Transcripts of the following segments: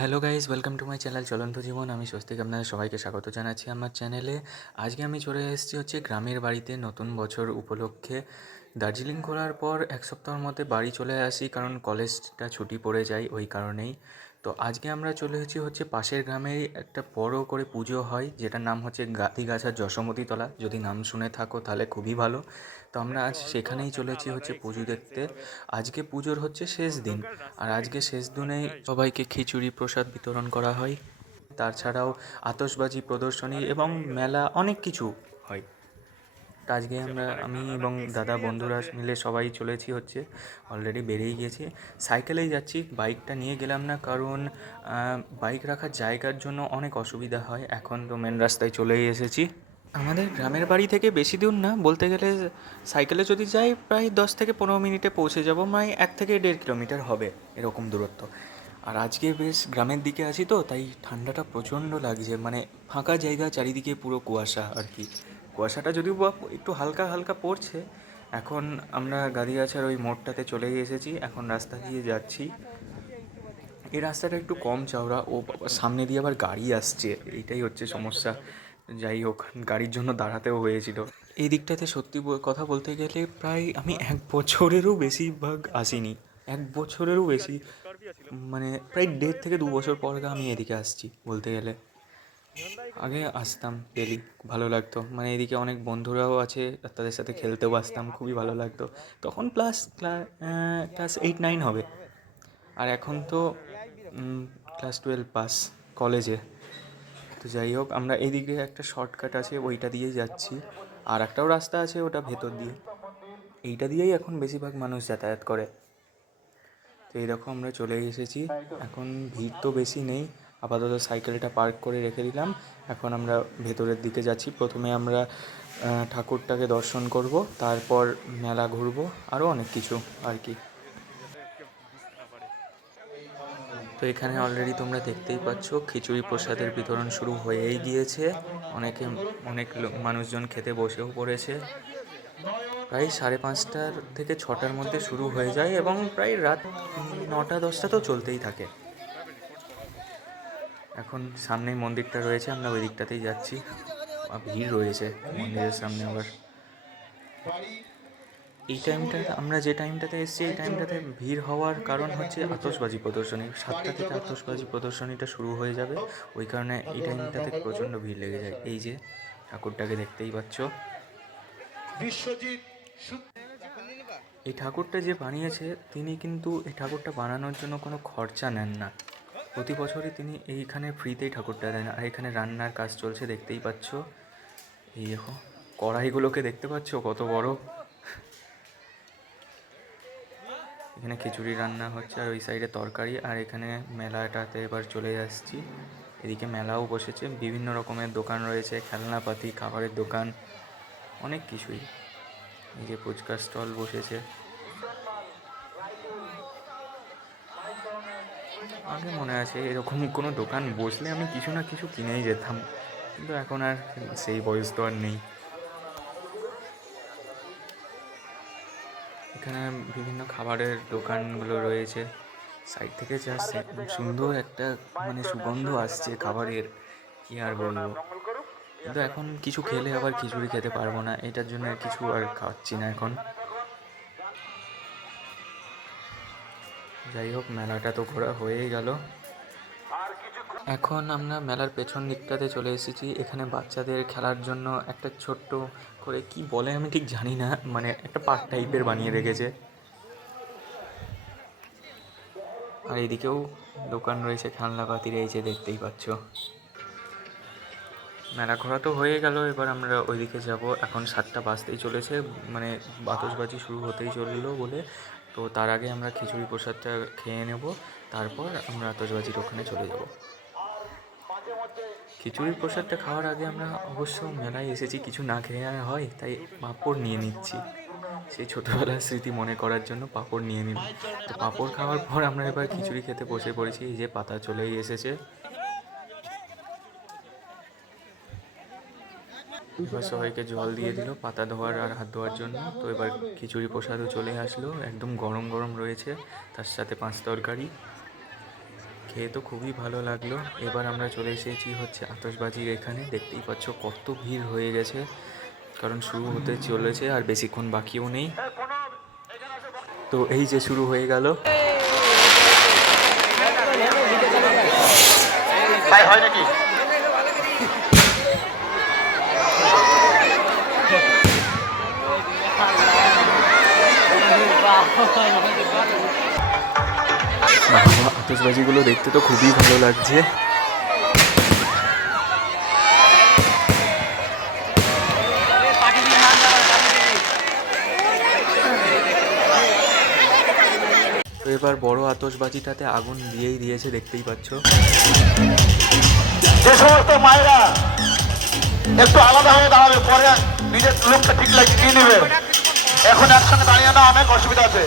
Hello guys welcome to my channel চলন্ত জীবন আমি স্বস্তিক, আপনাদের সবাইকে স্বাগত জানাচ্ছি আমার চ্যানেলে আজকে আমি চলে এসেছি হচ্ছে গ্রামের বাড়িতে নতুন বছর উপলক্ষে। দার্জিলিং ঘোরার পর এক সপ্তাহের মধ্যে বাড়ি চলে আসি, কারণ কলেজটা ছুটি পড়ে যায় ওই কারণেই। তো আজকে আমরা চলে এসেছি হচ্ছে পাশের গ্রামেই একটা বড় করে পুজো হয়, যেটার নাম হচ্ছে গাতিগাছার যশোমতী তলা যদি নাম শুনে থাকো তাহলে খুবই ভালো। তো আমরা আজ সেখানেই চলেছি হচ্ছে পুজো দেখতে। আজকে পুজোর হচ্ছে শেষ দিন। আর আজকে শেষ দিনেই সবাইকে খিচুড়ি প্রসাদ বিতরণ করা হয়। তাছাড়াও আতশবাজি প্রদর্শনী এবং মেলা অনেক কিছু হয়। তো আজকে আমরা, আমি এবং দাদা বন্ধুরা মিলে সবাই চলেছি হচ্ছে অলরেডি বেরিয়ে গিয়েছি। সাইকেলেই যাচ্ছি, বাইকটা নিয়ে গেলাম না কারণ বাইক রাখার জায়গার জন্য অনেক অসুবিধা হয়। এখন তো মেন রাস্তায় চলেই এসেছি। আমাদের গ্রামের বাড়ি থেকে বেশি দূর না, বলতে গেলে সাইকেলে যদি যাই প্রায় দশ থেকে পনেরো মিনিটে পৌঁছে যাব মানে এক থেকে দেড় কিলোমিটার হবে এরকম দূরত্ব। আর আজকে বেশ গ্রামের দিকে আছি তো, তাই ঠান্ডাটা প্রচণ্ড লাগছে মানে ফাঁকা জায়গা, চারিদিকে পুরো কুয়াশা আর কি। কুয়াশাটা যদিও বা একটু হালকা হালকা পড়ছে, এখন আমরা গাদিগাছার ওই মোড়টাতে চলেই এসেছি, এখন রাস্তা দিয়ে যাচ্ছি। এই রাস্তাটা একটু কম, চওড়া, ও সামনে দিয়ে আবার গাড়ি আসছে, এইটাই হচ্ছে সমস্যা। যাই হোক, গাড়ির জন্য দাঁড়াতেও হয়েছিল। এই দিকটাতে সত্যি কথা বলতে গেলে প্রায় আমি এক বছরেরও বেশিরভাগ আসিনি। এক বছরেরও বেশি মানে প্রায় দেড় থেকে দু বছর পর আমি এদিকে আসছি, বলতে গেলে। আগে আসতাম ডেলি ভালো লাগতো। মানে এদিকে অনেক বন্ধুরাও আছে, তাদের সাথে খেলতেও আসতাম, খুবই ভালো লাগতো। তখন প্লাস ক্লাস এইট নাইন হবে। আর এখন তো ক্লাস টুয়েলভ পাস কলেজে তো যাই হোক, আমরা এদিকে একটা শর্টকাট আছে, ওইটা দিয়েই যাচ্ছি। আর একটাও রাস্তা আছে, ওটা ভেতর দিয়ে। এইটা দিয়েই এখন বেশিরভাগ মানুষ যাতায়াত করে। তো এই আমরা চলে এসেছি। এখন ভিড় তো বেশি নেই। আপাতত সাইকেলটা পার্ক করে রেখে দিলাম। এখন আমরা ভেতরের দিকে যাচ্ছি। প্রথমে আমরা ঠাকুরটাকে দর্শন করব, তারপর মেলা ঘুরবো, আরও অনেক কিছু আর কি। তো এখানে অলরেডি তোমরা দেখতেই পাচ্ছ, খিচুড়ি প্রসাদের বিতরণ শুরু হয়েই গিয়েছে। অনেকে, অনেক মানুষজন খেতে বসেও পড়েছে। প্রায় সাড়ে পাঁচটার থেকে ছটার মধ্যে শুরু হয়ে যায় এবং প্রায় রাত নটা, দশটা তো চলতেই থাকে। এখন সামনেই মন্দিরটা রয়েছে, আমরা ওই দিকটাতেই যাচ্ছি। ভিড় রয়েছে, মন্দিরের সামনে আবার। এই টাইমটা আমরা যে টাইমটাতে এসেছি এই টাইমটাতে ভিড় হওয়ার কারণ হচ্ছে আতশবাজি প্রদর্শনী। সাতটা থেকে আতশবাজি প্রদর্শনীটা শুরু হয়ে যাবে। ওই কারণে এই টাইমটাতে প্রচণ্ড ভিড় লেগে যায়। এই যে ঠাকুরটাকে দেখতেই পাচ্ছ। বিশ্বজিৎ এই ঠাকুরটা যে বানিয়েছে তিনি কিন্তু এই ঠাকুরটা বানানোর জন্য কোনো খরচা নেন না। প্রতি বছরই তিনি এইখানে ফ্রিতেই ঠাকুরটা দেন। আর এখানে রান্নার কাজ চলছে দেখতেই পাচ্ছ। এই দেখো কড়াইগুলোকে দেখতে পাচ্ছ কত বড়? এখানে খিচুড়ি রান্না হচ্ছে আর ওই সাইডে তরকারি আর এখানে মেলাটাতে এবার চলে আসছি। এদিকে মেলাও বসেছে, বিভিন্ন রকমের দোকান রয়েছে, খেলনাপাতি, খাবারের দোকান, অনেক কিছুই। এই যে ফুচকার স্টল বসেছে। আগে মনে আছে এরকম কোনো দোকান বসলে আমি কিছু না কিছু কিনেই যেতাম, কিন্তু এখন আর সেই বয়স তো আর নেই। এখানে বিভিন্ন খাবারের দোকানগুলো রয়েছে। সাইড থেকে যা সুন্দর একটা মানে সুগন্ধ আসছে খাবারের, কি আর বলব? কিন্তু এখন কিছু খেলে আবার খিচুড়ি খেতে পারব না, এটার জন্য কিছু আর খাচ্ছি না এখন। যাই হোক, মেলাটা তো ঘোরা হয়েই গেল। এখন আমরা মেলার পেছন দিকটাতে চলে এসেছি। এখানে বাচ্চাদের খেলার জন্য একটা ছোট্ট করে কি বলে আমি ঠিক জানি না মানে একটা পার্ক টাইপের বানিয়ে রেখেছে। আর এদিকেও দোকান রয়েছে খেলনাপাতি রয়েছে, দেখতেই পাচ্ছ। মেলা ঘোরা তো হয়ে গেল, এবার আমরা ওইদিকে যাব। এখন সাতটা বাজতেই চলেছে মানে বাতসবাজি শুরু হতেই চলল বলে। তো তার আগে আমরা খিচুড়ি প্রসাদটা খেয়ে নেব, তারপর আমরা আতসবাজির ওখানে চলে যাব। খিচুড়ির প্রসাদটা খাওয়ার আগে আমরা অবশ্য মেলায় এসেছি, কিছু না খেয়ে হয়, তাই পাঁপড় নিয়ে নিচ্ছি। সেই ছোটোবেলার স্মৃতি মনে করার জন্য পাঁপড় নিয়ে নিলাম। তো পাঁপড় খাওয়ার পর আমরা এবার খিচুড়ি খেতে বসে পড়েছি, এই যে পাতা চলেই এসেছে। এবার সবাইকে জল দিয়ে দিল, পাতা ধোয়ার আর হাত ধোয়ার জন্য। তো এবার খিচুড়ি প্রসাদও চলে আসলো, একদম গরম গরম রয়েছে, তার সাথে পাঁচ তরকারি। খেয়ে তো খুবই ভালো লাগল। এবার আমরা চলে এসেছি হচ্ছে আতশবাজির এখানে। দেখতেই পাচ্ছ কত ভিড় হয়ে গেছে। কারণ শুরু হতে চলেছে আর বেশিক্ষণ বাকিও নেই। তো এই যে শুরু হয়ে গেল। হয় নাকি? বাবা আতশবাজিগুলো দেখতে তো খুবই ভালো লাগছে। তো এবার বড় আতশবাজিটাতে আগুন দিয়েই দিয়েছে দেখতেই পাচ্ছ। যে সমস্ত মায়েরা একটু আলাদা হয়ে দাঁড়াবে পরে নিজের লোকটা ঠিক লাগিয়ে নেবে। এখন একসঙ্গে দাঁড়িয়ে না অনেক অসুবিধা আছে।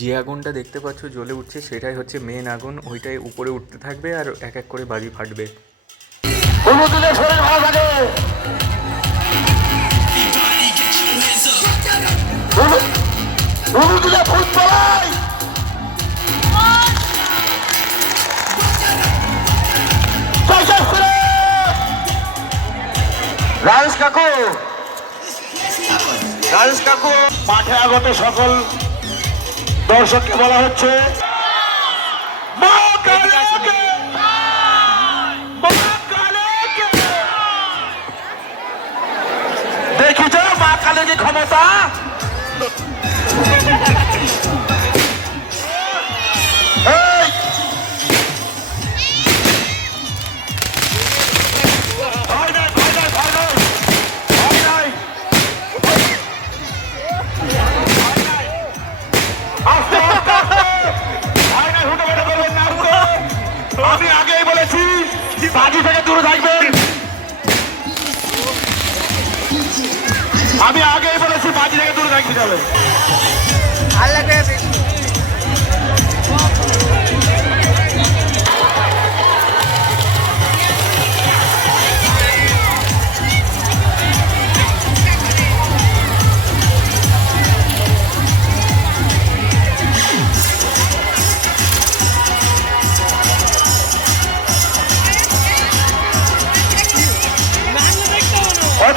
যে আগুনটা দেখতে পাচ্ছ জ্বলে উঠছে, সেটাই হচ্ছে মেন আগুন। ওইটাই উপরে উঠতে থাকবে আর এক এক করে বাজি ফাটবে। রাজেশ কাকু মাঠে আগত সকল দর্শককে বলা হচ্ছে! দেখি তো মা কালীর যে ক্ষমতা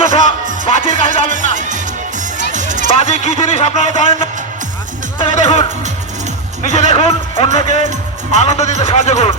অযথা বাজির কাছে যাবেন না। বাজি কি জিনিস আপনারা জানেন না? দেখুন, নিজে দেখুন, অন্যকে আনন্দ দিতে সাহায্য করুন।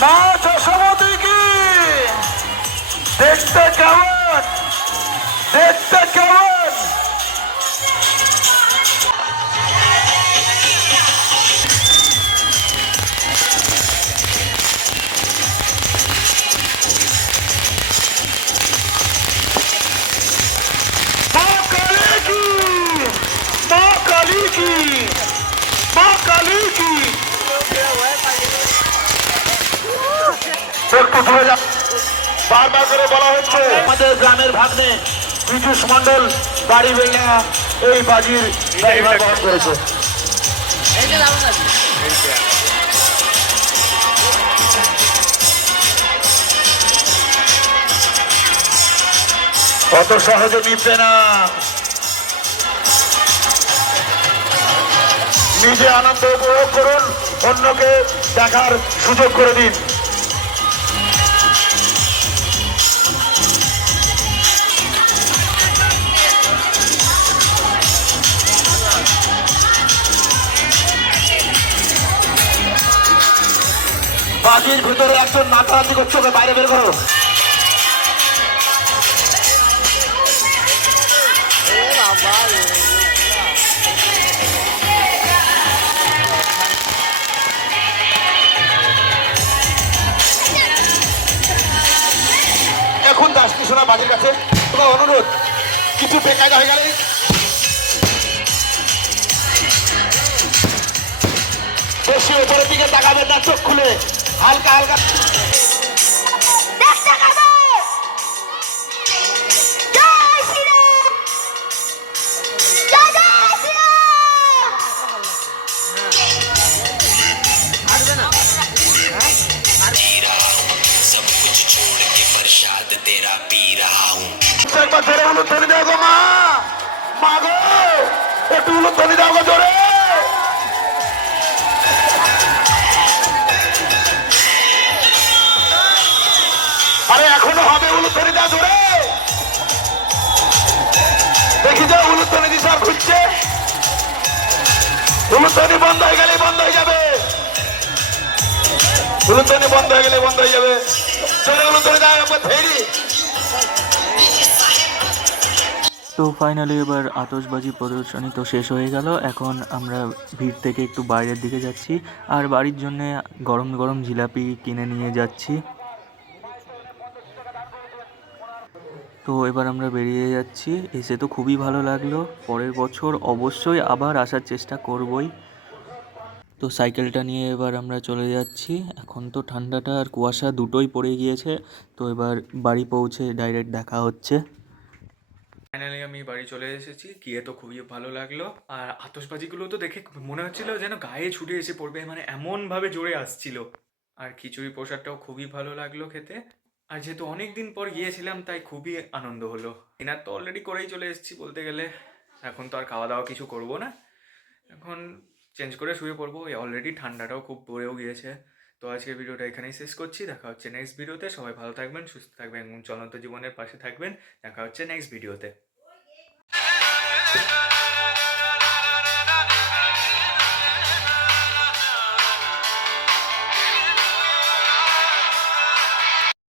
মা দশমতি কি? দেখতে কেমন? দেখতে বারবার করে বলা হচ্ছে আমাদের গ্রামের ভাগ্নে পীযুষ মন্ডল বাড়ি ভেঙে এই বাজির ড্রাইভার বহন করেছে। অত সহজে নিবে না। নিজে আনন্দ উপভোগ করুন অন্যকে দেখার সুযোগ করে দিন। বাজির ভিতরে একজন নাচানাচি করছে বাইরে বের করো। এখন দাস কৃষ্ণা বাজির কাছে। তোমার অনুরোধ, কিছু বেকায়দা হয়ে গেলে? বেশি উপরের দিকে তাকাবেন না, চোখ খুলে। हल्का हल्का। तेरा पी रहा हूँ बथेरे देखो माँ। मागो ये टूल थोड़ी देखो जोड़े তো ফাইনালি এবার আতশবাজি প্রদর্শনী তো শেষ হয়ে গেল। এখন আমরা ভিড় থেকে একটু বাইরের দিকে যাচ্ছি। আর বাড়ির জন্য গরম গরম জিলাপি কিনে নিয়ে যাচ্ছি। তো এবার আমরা বেরিয়ে যাচ্ছি। এসে তো খুবই ভালো লাগল। পরের বছর অবশ্যই আবার আসার চেষ্টা করবই। তো সাইকেলটা নিয়ে এবার আমরা চলে যাচ্ছি। এখন তো ঠান্ডাটা আর কুয়াশা দুটোই পড়ে গিয়েছে। তো এবার বাড়ি পৌঁছে ডাইরেক্ট দেখা হচ্ছে। ফাইনালি আমি বাড়ি চলে এসেছি। গিয়ে তো খুবই ভালো লাগল। আর আতশবাজিগুলো তো দেখে মনে হচ্ছিল যেন গায়ে ছুটে এসে পড়বে। মানে এমনভাবে জোরে আসছিল। আর খিচুড়ি প্রসাদটাও খুবই ভালো লাগল খেতে। আর যেহেতু অনেক দিন পর গিয়েছিলাম, তাই খুবই আনন্দ হলো। ডিনার তো অলরেডি করেই চলে এসেছি বলতে গেলে। এখন তো আর খাওয়া দাওয়া কিছু করব না। এখন চেঞ্জ করে শুয়ে পড়ব। অলরেডি ঠান্ডাটাও খুব পড়েও গিয়েছে। তো আজকের ভিডিওটা এখানেই শেষ করছি। দেখা হচ্ছে নেক্সট ভিডিওতে। সবাই ভালো থাকবেন, সুস্থ থাকবেন এবং চলন্ত জীবনের পাশে থাকবেন। দেখা হচ্ছে নেক্সট ভিডিওতে।